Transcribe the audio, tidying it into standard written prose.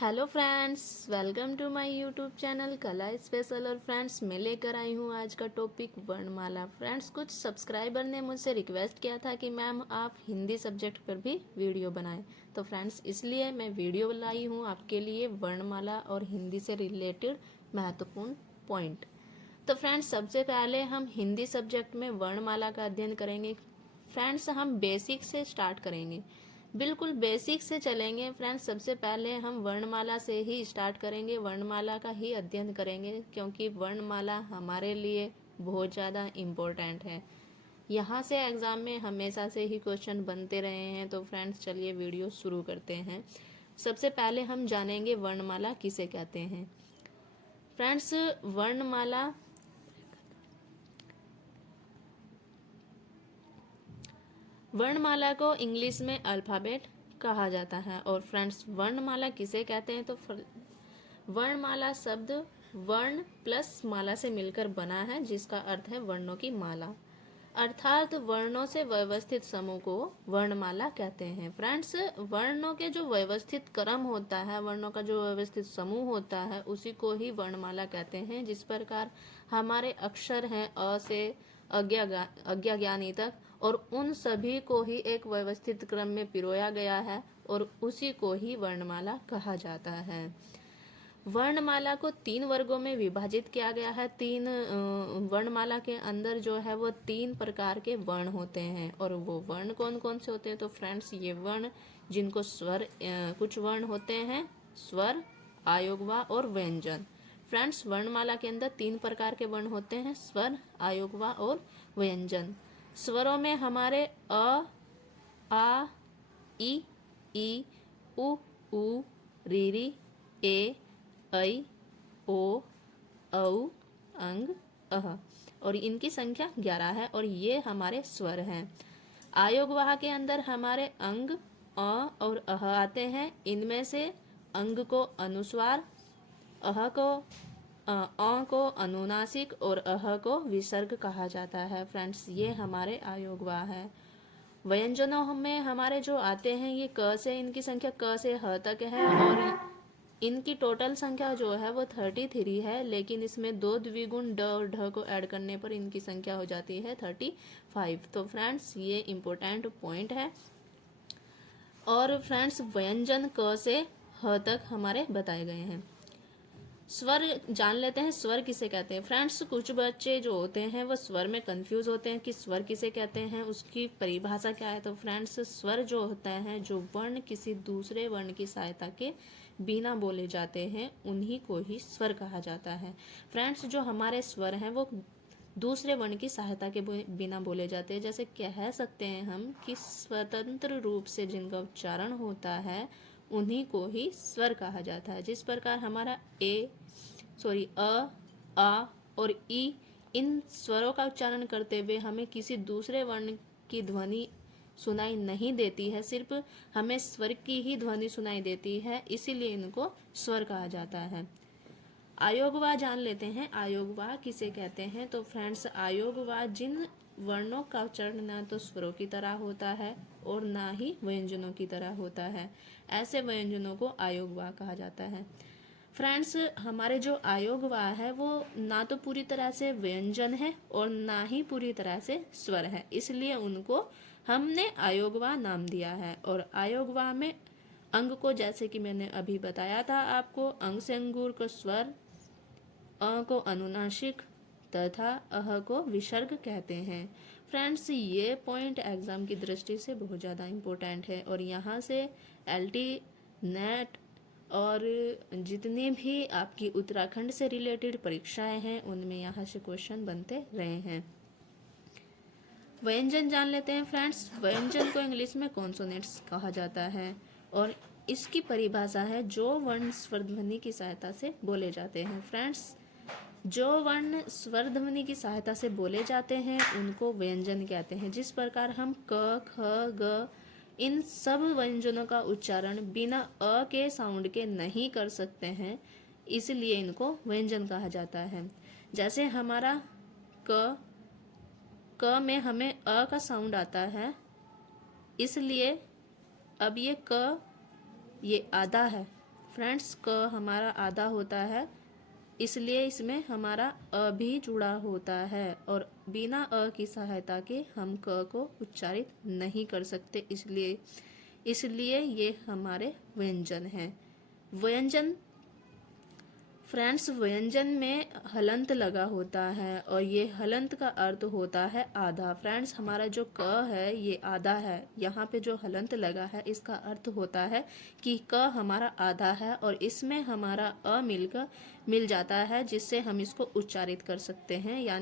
Hello friends, welcome to my YouTube channel Kala special. और friends, मैं लेकर आई हूँ आज का टॉपिक वर्णमाला। फ्रेंड्स, कुछ सब्सक्राइबर ने मुझसे रिक्वेस्ट किया था कि मैम आप हिंदी सब्जेक्ट पर भी वीडियो बनाएं। तो फ्रेंड्स, इसलिए मैं वीडियो लाई हूँ आपके लिए वर्णमाला और हिंदी से रिलेटेड महत्वपूर्ण पॉइंट। तो फ्रेंड्स, सबसे पहले हम हिंदी सब्जेक्ट में वर्णमाला का अध्ययन करेंगे। फ्रेंड्स, हम बेसिक से स्टार्ट करेंगे, बिल्कुल बेसिक से चलेंगे। फ्रेंड्स, सबसे पहले हम वर्णमाला से ही स्टार्ट करेंगे, वर्णमाला का ही अध्ययन करेंगे, क्योंकि वर्णमाला हमारे लिए बहुत ज़्यादा इम्पोर्टेंट है। यहाँ से एग्ज़ाम में हमेशा से ही क्वेश्चन बनते रहे हैं। तो फ्रेंड्स, चलिए वीडियो शुरू करते हैं। सबसे पहले हम जानेंगे वर्णमाला किसे कहते हैं। फ्रेंड्स, वर्णमाला को इंग्लिश में अल्फ़ाबेट कहा जाता है। और फ्रेंड्स, वर्णमाला किसे कहते हैं? तो वर्णमाला शब्द वर्ण प्लस माला से मिलकर बना है, जिसका अर्थ है वर्णों की माला, अर्थात वर्णों से व्यवस्थित समूह को वर्णमाला कहते हैं। फ्रेंड्स, वर्णों के जो व्यवस्थित क्रम होता है, वर्णों का जो व्यवस्थित समूह होता है, उसी को ही वर्णमाला कहते हैं। जिस प्रकार हमारे अक्षर हैं अ से अज्ञा ज्ञानी तक, और उन सभी को ही एक व्यवस्थित क्रम में पिरोया गया है, और उसी को ही वर्णमाला कहा जाता है। वर्णमाला को 3 वर्गों में विभाजित किया गया है। वर्णमाला के अंदर जो है वो 3 प्रकार के वर्ण होते हैं। और वो वर्ण कौन कौन से होते हैं? तो फ्रेंड्स, ये वर्ण जिनको स्वर, कुछ वर्ण होते हैं स्वर, आयोगवा और व्यंजन। फ्रेंड्स, वर्णमाला के अंदर 3 प्रकार के वर्ण होते हैं, स्वर, आयोगवा और व्यंजन। स्वरों में हमारे अ, आ, ई, उ, री, ए, ऐ, ओ, औ, अंग, अह, और इनकी संख्या 11 है, और ये हमारे स्वर हैं। आयोगवाह के अंदर हमारे अंग अ और अह आते हैं। इनमें से अंग को अनुस्वार, अह को अ को अनुनासिक और अह को विसर्ग कहा जाता है। फ्रेंड्स, ये हमारे आयोगवाह है। व्यंजनों में हमारे जो आते हैं ये क से, इनकी संख्या क से ह तक है, और इनकी टोटल संख्या जो है वो 33 है, लेकिन इसमें 2 द्विगुण ड और ढ को ऐड करने पर इनकी संख्या हो जाती है 35। तो फ्रेंड्स, ये इम्पोर्टेंट पॉइंट है। और फ्रेंड्स, व्यंजन क से ह तक हमारे बताए गए हैं। स्वर जान लेते हैं, स्वर किसे कहते हैं। फ्रेंड्स, कुछ बच्चे जो होते हैं वो स्वर में कंफ्यूज होते हैं कि स्वर किसे कहते हैं, उसकी परिभाषा क्या है। तो फ्रेंड्स, स्वर जो होता है, जो वर्ण किसी दूसरे वर्ण की सहायता के बिना बोले जाते हैं, उन्हीं को ही स्वर कहा जाता है। फ्रेंड्स, जो हमारे स्वर हैं वो दूसरे वर्ण की सहायता के बिना बोले जाते हैं। जैसे कह सकते हैं हम कि स्वतंत्र रूप से जिनका उच्चारण होता है उन्हीं को ही स्वर कहा जाता है। जिस प्रकार हमारा अ, आ और ई, इन स्वरों का उच्चारण करते हुए हमें किसी दूसरे वर्ण की ध्वनि सुनाई नहीं देती है, सिर्फ हमें स्वर की ही ध्वनि सुनाई देती है, इसीलिए इनको स्वर कहा जाता है। आयोगवाह जान लेते हैं, आयोगवाह किसे कहते हैं। तो फ्रेंड्स, आयोगवाह जिन वर्णों का उच्चारण ना तो स्वरों की तरह होता है और ना ही व्यंजनों की तरह होता है, ऐसे व्यंजनों को आयोगवाह कहा जाता है। फ्रेंड्स, हमारे जो आयोगवाह है वो ना तो पूरी तरह से व्यंजन है और ना ही पूरी तरह से स्वर है, इसलिए उनको हमने आयोगवाह नाम दिया है। और आयोगवाह में अंग को, जैसे कि मैंने अभी बताया था आपको, अंग से अंगूर को स्वर, अ को अनुनासिक तथा अह को विसर्ग कहते हैं। फ्रेंड्स, ये पॉइंट एग्जाम की दृष्टि से बहुत ज़्यादा इम्पोर्टेंट है, और यहाँ से एलटी, नेट और जितनी भी आपकी उत्तराखंड से रिलेटेड परीक्षाएं हैं उनमें यहाँ से क्वेश्चन बनते रहे हैं। व्यंजन जान लेते हैं। फ्रेंड्स, व्यंजन को इंग्लिश में कॉन्सोनेंट्स कहा जाता है, और इसकी परिभाषा है जो वर्ण स्वर ध्वनि की सहायता से बोले जाते हैं। फ्रेंड्स, जो वर्ण स्वर ध्वनि की सहायता से बोले जाते हैं उनको व्यंजन कहते हैं। जिस प्रकार हम क, ख, ग, इन सब व्यंजनों का उच्चारण बिना अ के साउंड के नहीं कर सकते हैं, इसलिए इनको व्यंजन कहा जाता है। जैसे हमारा क में हमें अ का साउंड आता है, इसलिए अब ये आधा है, फ्रेंड्स क हमारा आधा होता है, इसलिए इसमें हमारा अ भी जुड़ा होता है और बिना अ की सहायता के हम क को उच्चारित नहीं कर सकते, इसलिए ये हमारे व्यंजन हैं। व्यंजन फ्रेंड्स, व्यंजन में हलंत लगा होता है और ये हलंत का अर्थ होता है आधा। फ्रेंड्स, हमारा जो क है ये आधा है, यहाँ पे जो हलंत लगा है इसका अर्थ होता है कि क हमारा आधा है और इसमें हमारा अ मिल जाता है, जिससे हम इसको उच्चारित कर सकते हैं, यानी